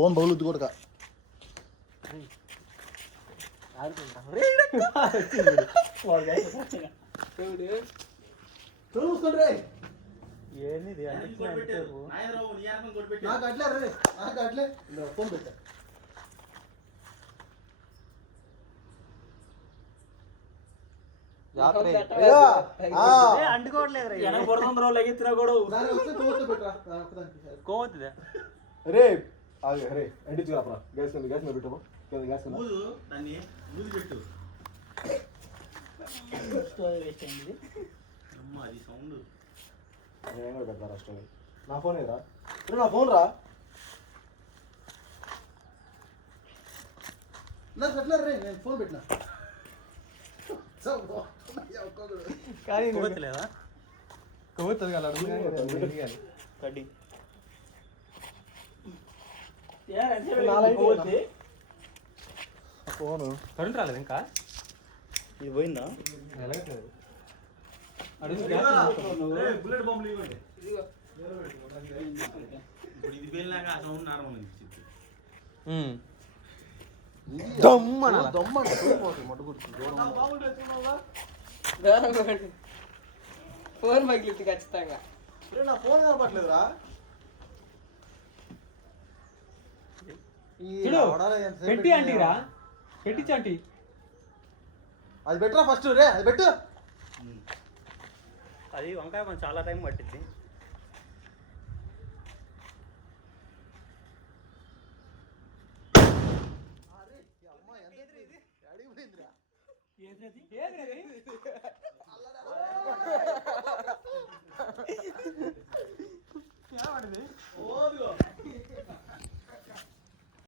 Phone బౌలుద్దు కూడా చూసుకోండి ఏంది నాకు అట్లే రే నాకు అట్లే ఫోన్ పెట్టా రే అరే ఎండి చూడరా గ్యాస్ గ్యాస్ మీద పెట్టు గ్యాస్ దాన్ని ఊది పెట్టు నేను కూడా పెడతారా స్టోరీ నా ఫోన్ ఏరా నా ఫోన్ రా నాకు అట్లా రే నేను ఫోన్ పెట్టినా కానీ కొవ్వొత్తులేదా కొవ్వొత్తది కదా కడ్డీ ఫోను కరెంట్ రాలేదు ఇంకా ఇది పోయిందా బుల్లెట్ బాంబులు ఇవ్వండి ఫోన్ పగిలింది ఖచ్చితంగా. నా ఫోన్ కనపట్లేదురా పెట్టి అంటీరా పెట్టించి అంటీ అది పెట్టరా ఫస్ట్ రే అది పెట్టు అది వంకాయ కొంచెం చాలా టైం పట్టింది.